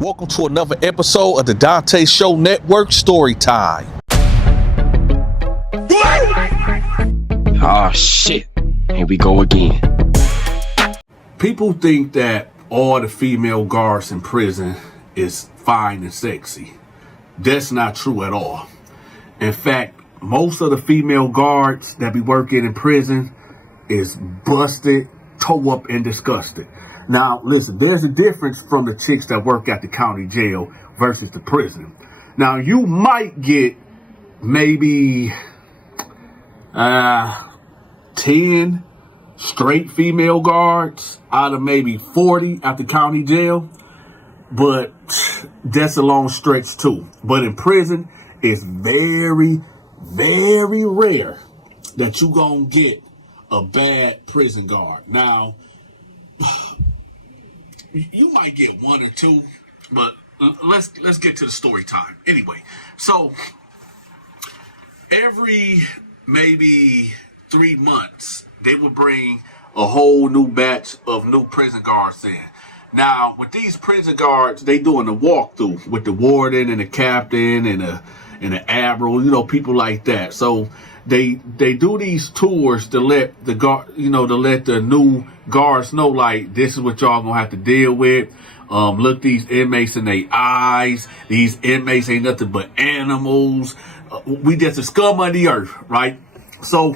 Welcome to another episode of the Donta Show Network Story Time. Oh shit, here we go again. People think that all the female guards in prison is fine and sexy. That's not true at all. In fact, most of the female guards that be working in prison is busted, toe up, and disgusted. Now, listen, there's a difference from the chicks that work at the county jail versus the prison. Now, you might get maybe 10 straight female guards out of maybe 40 at the county jail, but that's a long stretch too. But in prison, it's very, very rare that you gonna get a bad prison guard. Now, you might get one or two, but let's get to the story time. Anyway, so every maybe 3 months, they would bring a whole new batch of new prison guards in. Now, with these prison guards, they doing a walkthrough with the warden and the captain and the admiral, people like that. So they do these tours to let the guard, to let the new guards know, like, this is what y'all gonna have to deal with. Look these inmates in their eyes. These inmates ain't nothing but animals. We just a scum of the earth, right? So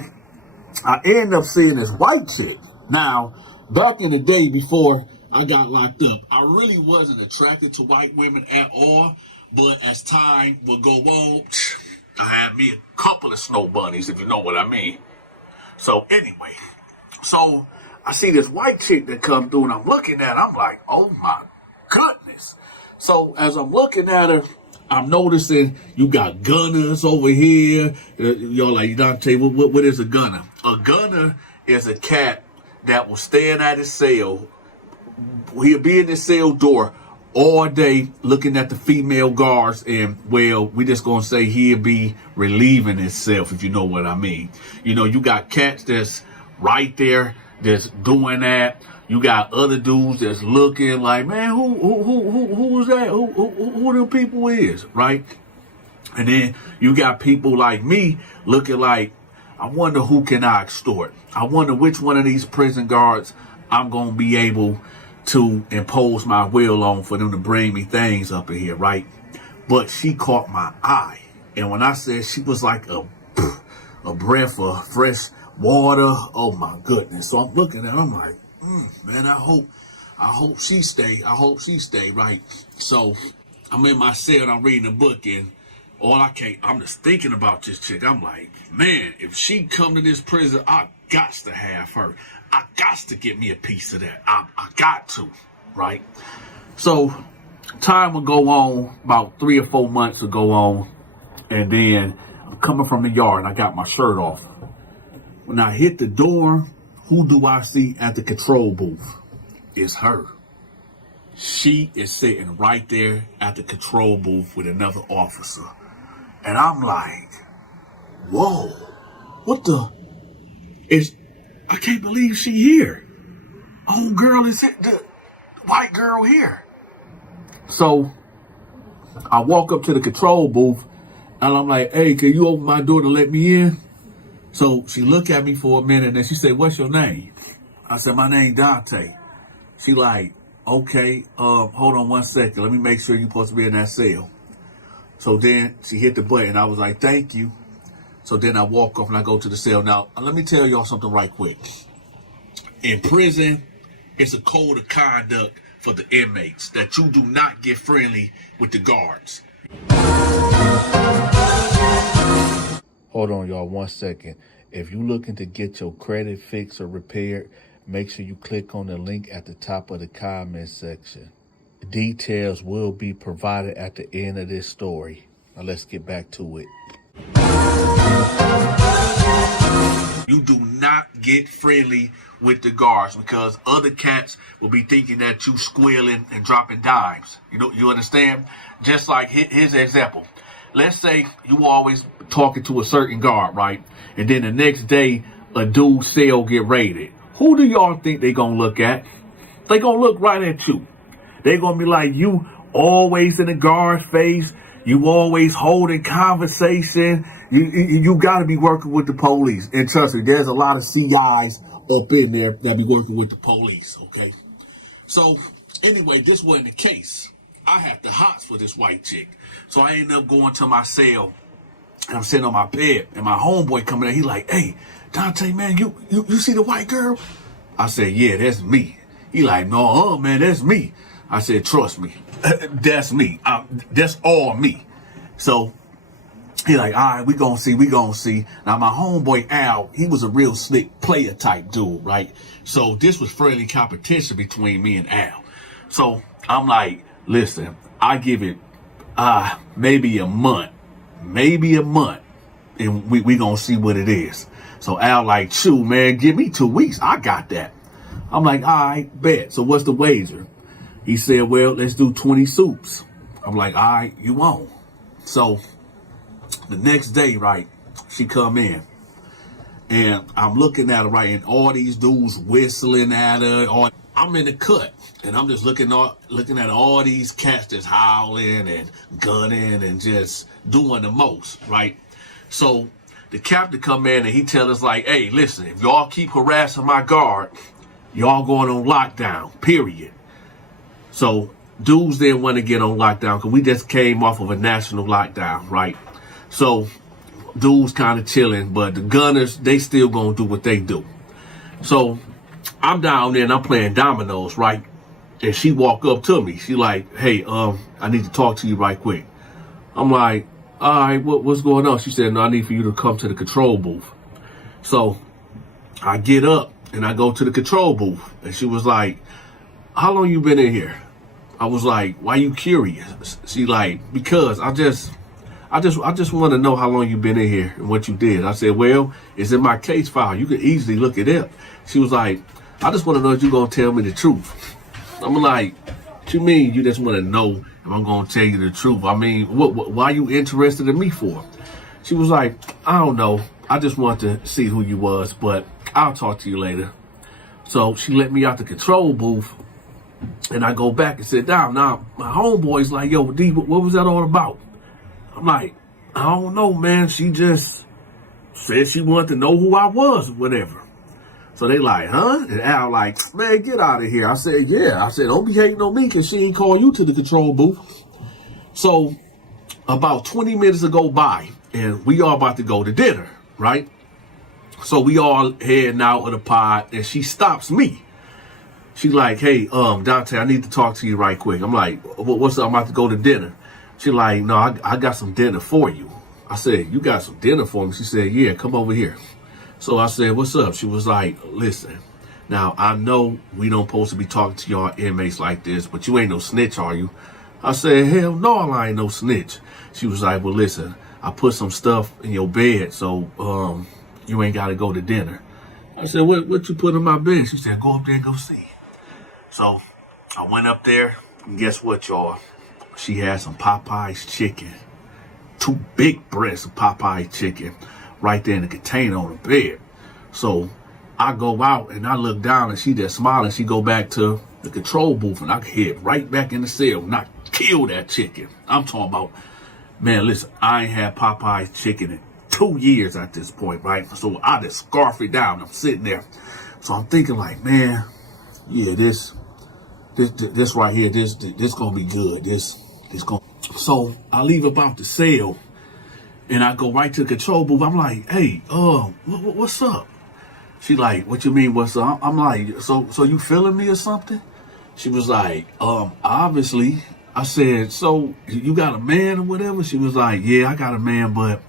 I end up seeing this white chick. Now, back in the day before I got locked up, I really wasn't attracted to white women at all. But as time would go on, I had me a couple of snow bunnies, if you know what I mean. So anyway, so I see this white chick that come through and I'm looking at her. I'm like, oh my goodness. So as I'm looking at her, I'm noticing you got gunners over here. You're like, Dante, what is a gunner? A gunner is a cat that will stand at his cell. He'll be in his cell door all day looking at the female guards, and, well, we just gonna say he'll be relieving himself, if you know what I mean. You got cats that's right there that's doing that. You got other dudes that's looking like, man, who was that? Who them people is, right? And then you got people like me looking like, I wonder who can I extort? I wonder which one of these prison guards I'm gonna be able to impose my will on for them to bring me things up in here, right? But she caught my eye. And when I said she was like a breath of fresh water, oh my goodness. So I'm looking at her, I'm like, man, I hope she stay. I hope she stay, right? So I'm in my cell and I'm reading a book, and I'm just thinking about this chick. I'm like, man, if she come to this prison, I got to have her. I got to get me a piece of that. I got to, right? So time would go on, about 3 or 4 months would go on, and then I'm coming from the yard and I got my shirt off. When I hit the door, who do I see at the control booth? It's her. She is sitting right there at the control booth with another officer. And I'm like, whoa, I can't believe she here. Oh, girl, is it the white girl here? So I walk up to the control booth and I'm like, hey, can you open my door to let me in? So she looked at me for a minute and then she said, what's your name? I said, my name Dante. She like, okay, hold on 1 second. Let me make sure you're supposed to be in that cell. So then she hit the button. I was like, thank you. So then I walk off and I go to the cell. Now, let me tell y'all something right quick. In prison, it's a code of conduct for the inmates that you do not get friendly with the guards. Hold on, y'all, 1 second. If you're looking to get your credit fixed or repaired, make sure you click on the link at the top of the comment section. Details will be provided at the end of this story. Now let's get back to it. You do not get friendly with the guards because other cats will be thinking that you squealing and dropping dimes. You understand? Just like his example. Let's say you always talking to a certain guard, right? And then the next day, a dude's cell get raided. Who do y'all think they gonna look at? They gonna look right at you. They gonna be like, you always in the guard's face. You always holding conversation. You got to be working with the police. And trust me, there's a lot of CIs up in there that be working with the police, okay? So, anyway, this wasn't the case. I had the hots for this white chick. So I ended up going to my cell, and I'm sitting on my bed, and my homeboy coming in, he like, hey, Donta, man, you see the white girl? I said, yeah, that's me. He like, no, man, that's me. I said, trust me, that's me. That's all me. So he like, all right, we gonna see. Now my homeboy Al, he was a real slick player type dude, right? So this was friendly competition between me and Al. So I'm like, listen, I give it maybe a month, and we gonna see what it is. So Al like, shoot, man, give me 2 weeks. I got that. I'm like, all right, bet. So what's the wager? He said, well, let's do 20 soups. I'm like, all right, you won. So the next day, right, she come in, and I'm looking at her, right, and all these dudes whistling at her. I'm in the cut, and I'm just looking at all these cats that's howling and gunning and just doing the most, right? So the captain come in, and he tell us like, hey, listen, if y'all keep harassing my guard, y'all going on lockdown, period. So dudes didn't want to get on lockdown because we just came off of a national lockdown, right? So dudes kind of chilling, but the gunners, they still gonna do what they do. So I'm down there and I'm playing dominoes, right? And she walk up to me. She like, hey, I need to talk to you right quick. I'm like, all right, what's going on? She said, no, I need for you to come to the control booth. So I get up and I go to the control booth, and she was like, how long you been in here? I was like, why you curious? She like, because I just want to know how long you been in here and what you did. I said, well, it's in my case file. You can easily look it up. She was like, I just want to know if you're going to tell me the truth. I'm like, what you mean you just want to know if I'm going to tell you the truth? I mean, why you interested in me for? She was like, I don't know. I just want to see who you was, but I'll talk to you later. So she let me out the control booth, and I go back and sit down. Now, my homeboy's like, yo, D, what was that all about? I'm like, I don't know, man. She just said she wanted to know who I was or whatever. So they like, huh? And Al like, man, get out of here. I said, yeah. I said, don't be hating on me because she ain't call you to the control booth. So about 20 minutes go by, and we all about to go to dinner, right? So we all heading out of the pod, and she stops me. She like, hey, Donta, I need to talk to you right quick. I'm like, what's up? I'm about to go to dinner. She like, no, I got some dinner for you. I said, you got some dinner for me? She said, yeah, come over here. So I said, what's up? She was like, listen, now I know we don't supposed to be talking to y'all inmates like this, but you ain't no snitch, are you? I said, hell no, I ain't no snitch. She was like, well, listen, I put some stuff in your bed, so you ain't got to go to dinner. I said, what you put in my bed? She said, go up there and go see. So I went up there, and guess what, y'all? She had some Popeye's chicken, 2 big breasts of Popeye's chicken right there in the container on the bed. So I go out and I look down, and she just smiling. She go back to the control booth, and I hit right back in the cell and I kill that chicken. I'm talking about, man, listen, I ain't had Popeye's chicken in 2 years at this point, right? So I just scarf it down. I'm sitting there. So I'm thinking like, man, yeah, this right here, this gonna be good. This gonna. So I leave about the cell, and I go right to the control booth. I'm like, hey, what's up? She like, what you mean, what's up? I'm like, so you feeling me or something? She was like, obviously. I said, so you got a man or whatever? She was like, yeah, I got a man, but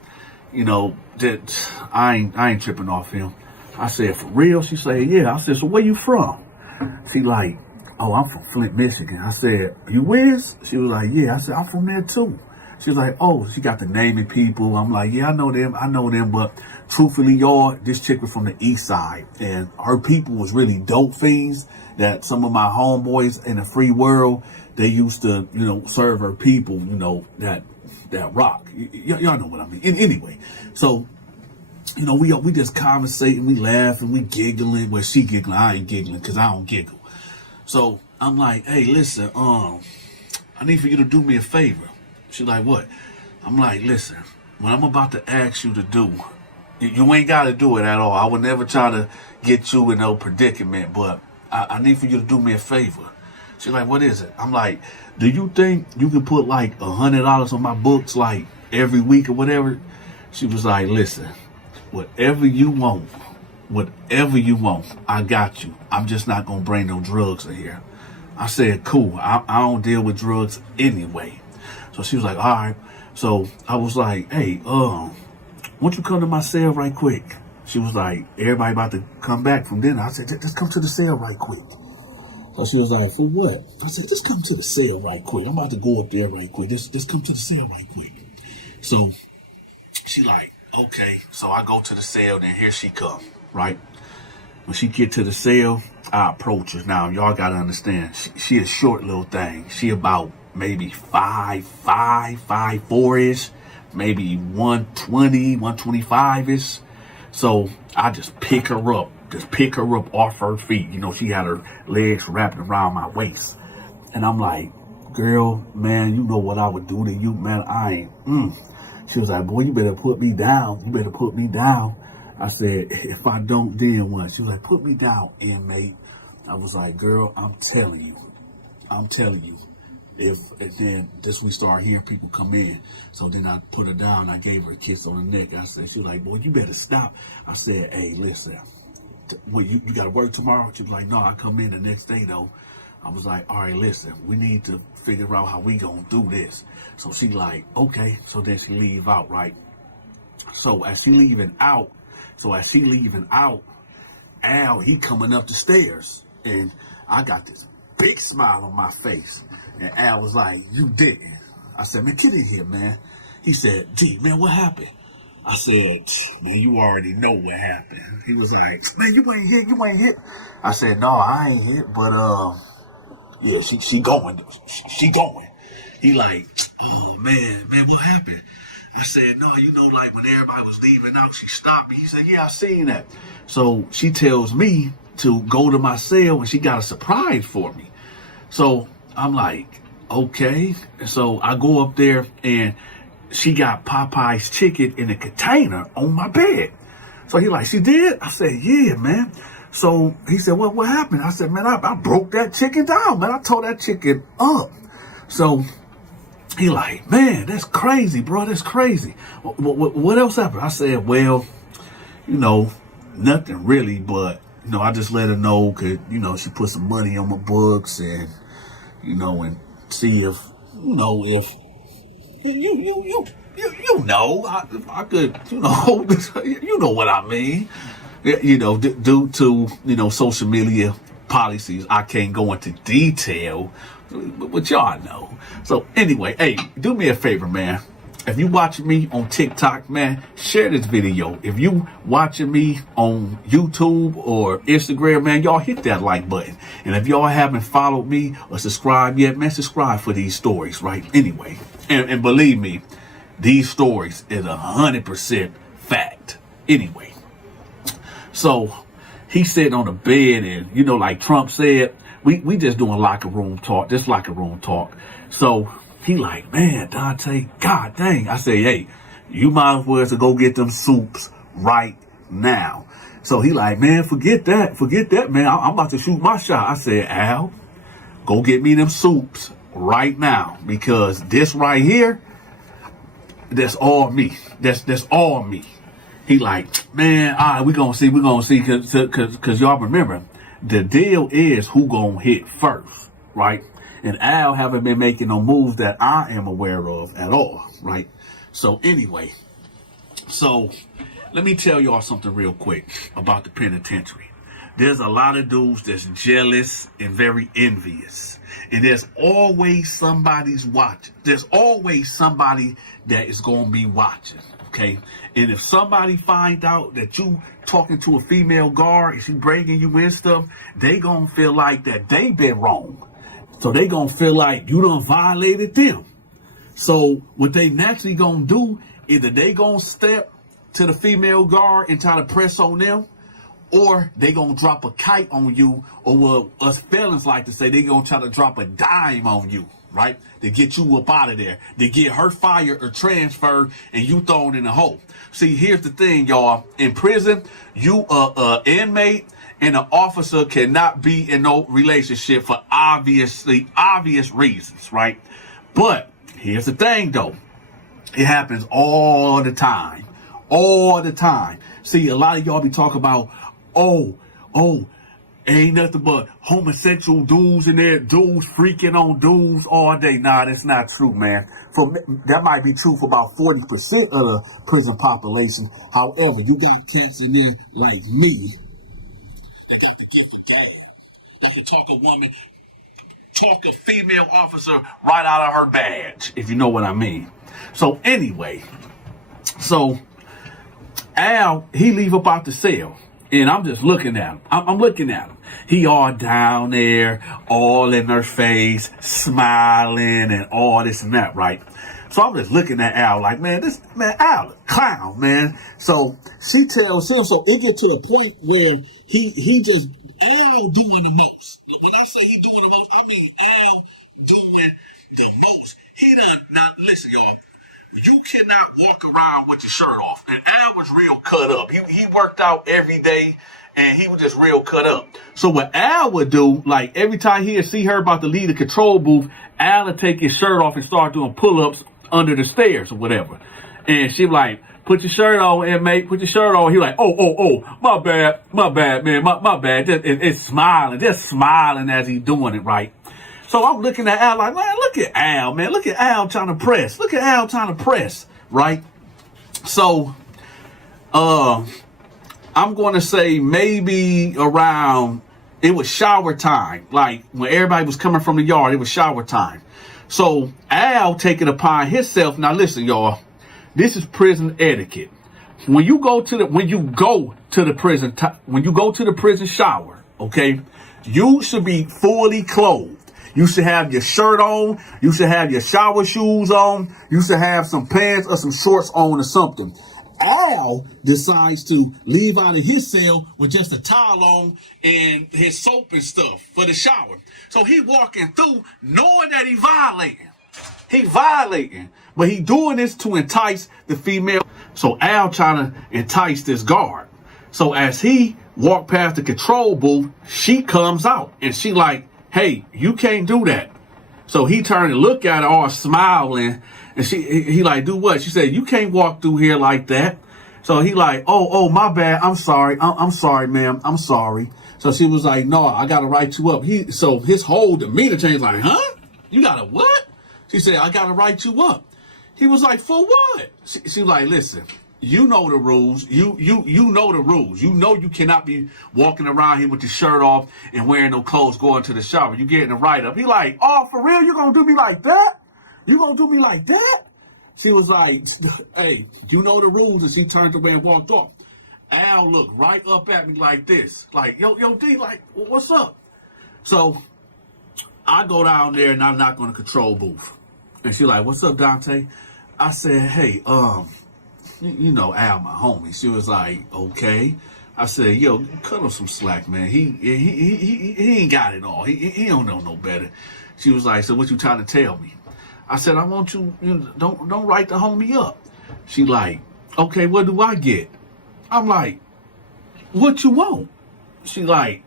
you know that I ain't tripping off him. I said, for real? She said, yeah. I said, so where you from? She like, oh, I'm from Flint, Michigan. I said, you is? She was like, yeah. I said, I'm from there too. She was like, oh, she got the naming people. I'm like, yeah, I know them. But truthfully, y'all, this chick was from the east side, and her people was really dope fiends that some of my homeboys in the free world, they used to, serve her people, that rock. Y'all know what I mean. Anyway, so, we just conversating, we laughing, we giggling. Well, she giggling, I ain't giggling because I don't giggle. So I'm like, hey, listen, I need for you to do me a favor. She's like, what? I'm like, listen, what I'm about to ask you to do, you ain't got to do it at all. I would never try to get you in no predicament, but I need for you to do me a favor. She's like, what is it? I'm like, do you think you can put like $100 on my books like every week or whatever? She was like, listen, whatever you want, I got you. I'm just not going to bring no drugs in here. I said, cool. I don't deal with drugs anyway. So she was like, all right. So I was like, hey, why don't you come to my cell right quick? She was like, everybody about to come back from dinner. I said, just come to the cell right quick. So she was like, for what? I said, just come to the cell right quick. I'm about to go up there right quick. Just come to the cell right quick. So she like, okay. So I go to the cell, then here she come, right? When she get to the cell, I approach her. Now, y'all got to understand, she a short little thing. She about maybe 5'4"-ish, maybe 120, 125-ish. So I just pick her up off her feet. You know, she had her legs wrapped around my waist. And I'm like, girl, man, you know what I would do to you, man. She was like, boy, you better put me down. I said, if I don't, then what? She was like, put me down, inmate. I was like, girl, I'm telling you. If then this we start hearing people come in. So then I put her down. I gave her a kiss on the neck. I said, she was like, boy, you better stop. I said, hey, listen, you got to work tomorrow? She was like, no, I come in the next day though. I was like, all right, listen, we need to figure out how we gonna do this. So she like, okay. So then she leave out, right? So as she leaving out, Al, he coming up the stairs. And I got this big smile on my face. And Al was like, you didn't. I said, man, get in here, man. He said, gee, man, what happened? I said, man, you already know what happened. He was like, man, you ain't hit. I said, no, I ain't hit, but, yeah, she going. He like, oh, man, what happened? I said, no, you know, like when everybody was leaving out, she stopped me. He said, yeah, I seen that. So she tells me to go to my cell and she got a surprise for me. So I'm like, okay. So I go up there and she got Popeye's chicken in a container on my bed. So he like, she did? I said, yeah, man. So he said, well, what happened? I said, man, I broke that chicken down, man. I tore that chicken up. So he like, man, that's crazy, bro. That's crazy. What else happened? I said, well, you know, nothing really, but, you know, I just let her know because, you know, she put some money on my books and, you know, and see if, you know, if, you know, I could, you know, you know what I mean. You know, due to, you know, social media policies, I can't go into detail, but y'all know. So anyway, hey, do me a favor, man. If you watching me on TikTok, man, share this video. If you watching me on YouTube or Instagram, man, y'all hit that like button. And if y'all haven't followed me or subscribed yet, man, subscribe for these stories, right? Anyway, and believe me, these stories is 100% fact. Anyway, so he's sitting on the bed and, you know, like Trump said, we just doing locker room talk, just locker room talk. So he like, man, Donta, God dang. I say, hey, you might as well to go get them soups right now. So he like, man, forget that, man. I'm about to shoot my shot. I said, Al, go get me them soups right now because this right here, that's all me. That's all me. He like, man, all right, we gonna see, cause y'all remember, the deal is who gonna hit first, right? And Al haven't been making no moves that I am aware of at all, right? So anyway, so let me tell y'all something real quick about the penitentiary. There's a lot of dudes that's jealous and very envious. And there's always somebody's watching. There's always somebody that is going to be watching, okay? And if somebody find out that you talking to a female guard and she bringing you in stuff, they going to feel like that they been wrong. So they going to feel like you done violated them. So what they naturally going to do, either they going to step to the female guard and try to press on them, or they gonna drop a kite on you, or what us felons like to say, they gonna try to drop a dime on you, right? To get you up out of there, to get her fired or transferred and you thrown in a hole. See, here's the thing, y'all. In prison, you inmate and an officer cannot be in no relationship for obvious reasons, right? But here's the thing, though. It happens all the time. All the time. See, a lot of y'all be talking about, oh, ain't nothing but homosexual dudes in there, dudes freaking on dudes all day. Nah, that's not true, man. That might be true for about 40% of the prison population. However, you got cats in there like me that got the gift of gab. That can talk a female officer right out of her badge, if you know what I mean. So anyway, Al, he leave up out the cell. And I'm just looking at him. I'm looking at him. He all down there, all in her face, smiling and all this and that, right? So I'm just looking at Al like, man, Al, clown, man. So she tells him, so it get to a point where Al doing the most. When I say he doing the most, I mean Al doing the most. He done, not, listen, y'all. You cannot walk around with your shirt off. And Al was real cut up. He worked out every day, and he was just real cut up. So what Al would do, like every time he'd see her about to leave the control booth, Al would take his shirt off and start doing pull-ups under the stairs or whatever. And she like, put your shirt on, inmate, put your shirt on. He like, oh, my bad, man, my bad. It's smiling, just smiling as he's doing it, right? So I'm looking at Al like, man, look at Al, man. Look at Al trying to press. Look at Al trying to press, right? So, I'm going to say maybe around, it was shower time. Like when everybody was coming from the yard, it was shower time. So Al take it upon himself. Now listen, y'all, this is prison etiquette. When you go to the prison shower, okay, you should be fully clothed. You should have your shirt on. You should have your shower shoes on. You should have some pants or some shorts on or something. Al decides to leave out of his cell with just a towel on and his soap and stuff for the shower. So he walking through knowing that he violating. He violating. But he doing this to entice the female. So Al trying to entice this guard. So as he walked past the control booth, she comes out and she like, hey, you can't do that. So he turned and looked at her all smiling. And he like, do what? She said, you can't walk through here like that. So he like, oh, my bad. I'm sorry. I'm sorry, ma'am. I'm sorry. So she was like, no, I got to write you up. So his whole demeanor changed like, huh? You got to what? She said, I got to write you up. He was like, for what? She was like, listen. You know the rules. You know the rules. You know you cannot be walking around here with your shirt off and wearing no clothes going to the shower. You getting a write-up. He like, oh, for real? You gonna do me like that? You gonna do me like that? She was like, hey, you know the rules. And she turned away and walked off. Al looked right up at me like this. Like, yo, D, like, what's up? So I go down there and I knock on the control booth. And she like, what's up, Donta? I said, hey, you know Al, my homie. She was like, okay. I said, yo, cut him some slack, man. He ain't got it all. He don't know no better. She was like, so what you trying to tell me? I said, I want you know, don't write the homie up. She like, okay, what do I get? I'm like, what you want? She like,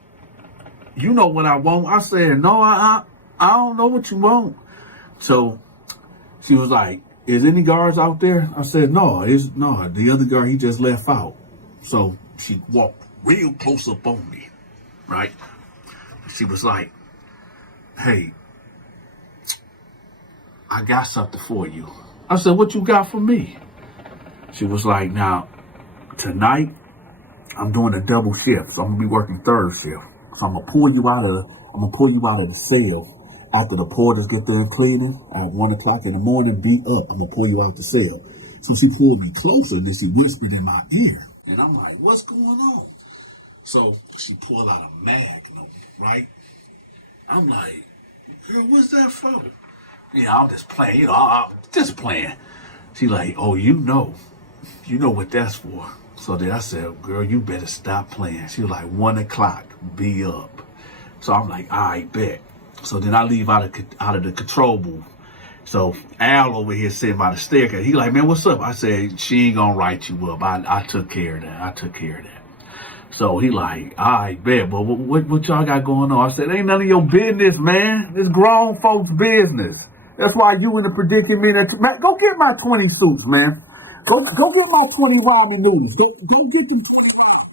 you know what I want. I said, no, I don't know what you want. So she was like, is any guards out there? I said, no, the other guard, he just left out. So she walked real close up on me, right? She was like, hey, I got something for you. I said, what you got for me? She was like, now, tonight, I'm doing a double shift, so I'm gonna be working third shift. So I'm gonna pull you out of the cell. After the porters get done cleaning at 1 o'clock in the morning, be up. I'm going to pull you out the cell. So she pulled me closer and then she whispered in my ear. And I'm like, what's going on? So she pulled out a magnum, right? I'm like, girl, what's that for? Yeah, I'm just playing, I'm just playing. She like, oh, you know what that's for. So then I said, girl, you better stop playing. She was like, 1 o'clock, be up. So I'm like, all right, bet. So then I leave out of the control booth. So Al over here sitting by the staircase. He like, man, what's up? I said, she ain't gonna write you up. I took care of that. I took care of that. So he like, all right, bet, but what y'all got going on? I said, ain't none of your business, man. It's grown folks' business. That's why you in the predicament. Man, go get my 20 suits, man. Go get my 20 ramen noodles. Go get them 20 ramen.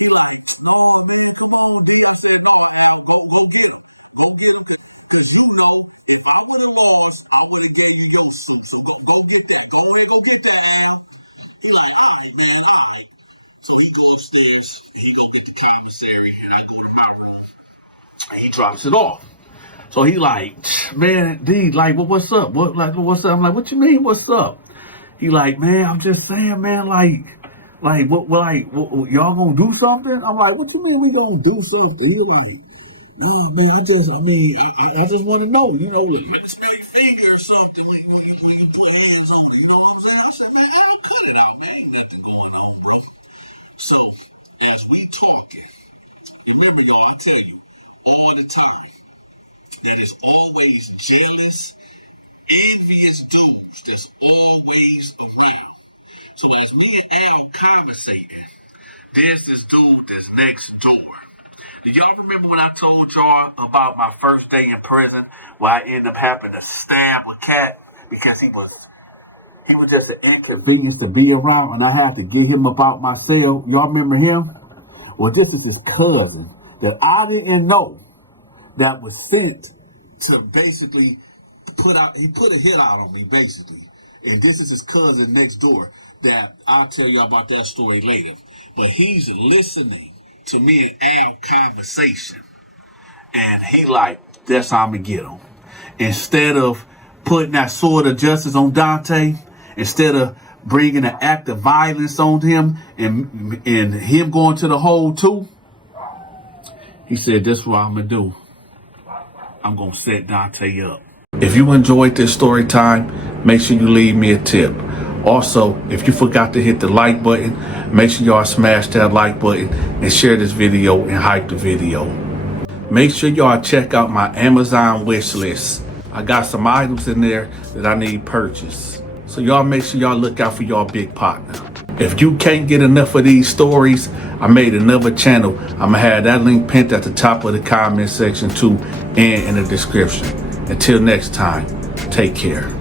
He like, no, man, come on, D. I said, no, Al, go get them. Go get them. Because you know, if I would have lost, I would have gave you your suit. So go get that. Go ahead, go get that, Al. He like, all right, man, all right. So he goes upstairs, he go with the commissary, and I go to my room. And he drops it off. So he like, man, D, like, what's up? What's up? I'm like, what you mean, what's up? He like, man, I'm just saying, man, y'all gonna do something? I'm like, what you mean we gonna do something? He like, no, man, I just want to know, like, maybe smell your finger or something when you put hands on it. You know what I'm saying? I said, man, I'll cut it out, man. Ain't nothing going on, bro. So, as we talking, remember, y'all, I tell you all the time that it's always jealous, envious dudes that's always around. So, as me and Al conversating, there's this dude that's next door. Do y'all remember when I told y'all about my first day in prison where I ended up having to stab a cat because he was just an inconvenience to be around and I had to get him about my cell? Y'all remember him? Well, this is his cousin that I didn't know that was sent to basically he put a hit out on me, basically. And this is his cousin next door that I'll tell you about that story later. But he's listening to me and Al conversation. And he like, that's how I'm going to get him. Instead of putting that sword of justice on Donta, instead of bringing an act of violence on him and him going to the hole too, he said, this is what I'm going to do. I'm going to set Donta up. If you enjoyed this story time, make sure you leave me a tip. Also, if you forgot to hit the like button, make sure y'all smash that like button and share this video and hype the video. Make sure y'all check out my Amazon wish list. I got some items in there that I need purchased. So y'all make sure y'all look out for y'all big partner. If you can't get enough of these stories, I made another channel. I'm gonna have that link pinned at the top of the comment section too and in the description. Until next time, take care.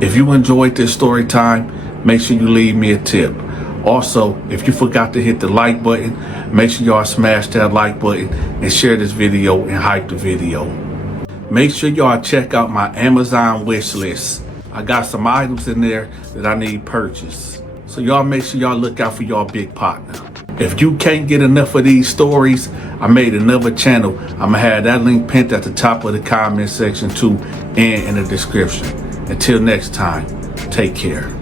If you enjoyed this story time, make sure you leave me a tip. Also, if you forgot to hit the like button, make sure y'all smash that like button and share this video and hype the video. Make sure y'all check out my Amazon wish list. I got some items in there that I need purchased. So y'all make sure y'all look out for y'all big partner. If you can't get enough of these stories, I made another channel. I'm gonna have that link pinned at the top of the comment section too and in the description. Until next time, take care.